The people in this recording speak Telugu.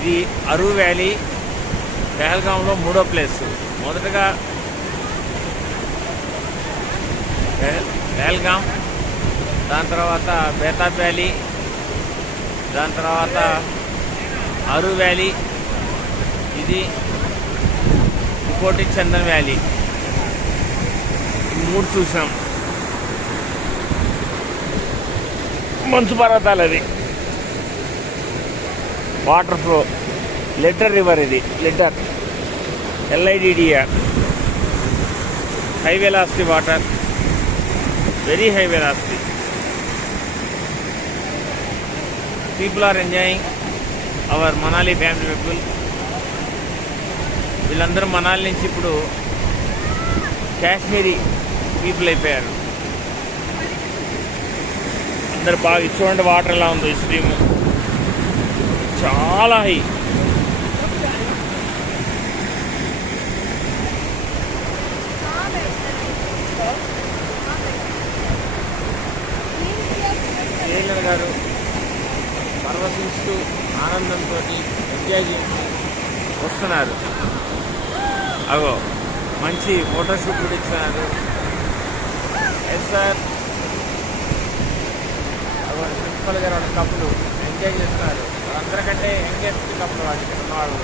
ఇది అరు వ్యాలీ, పెహల్గాంలో 3వ ప్లేస్. మొదటగా పెహల్గాం, దాని తర్వాత బేతాబ్ వ్యాలీ, దాని తర్వాత అరు వ్యాలీ, ఇది ఇంకోటి చందన్ వ్యాలీ. 3 చూసాం. మంచు పర్వతాలు, అది వాటర్ ఫ్లో, లిటర్ రివర్, ఇది Lidder LIDDR, high velocity water, very high velocity. People are enjoying our Manali family people. వీళ్ళందరూ మనాలి నుంచి ఇప్పుడు కాశ్మీరీ పీపుల్ అయిపోయారు. అందరు బాగా చూడండి వాటర్ ఎలా ఉందో, ఈ స్ట్రీమ్ చాలా హై. కేఎల్ఆర్ గారు పరవశిస్తూ ఆనందంతో ఎంజాయ్ చేస్తూ వస్తున్నారు. అగో మంచి ఫోటోషూట్ కూడా ఇస్తున్నారు. ఎస్ సార్, అగో ప్రిన్సిపల్ గారు వాళ్ళ కప్పులు ఎంజాయ్ చేస్తున్నారు. అందరికంటే యంగెస్ట్ కప్పులు వాళ్ళు ఇక్కడ ఉన్న వాళ్ళు.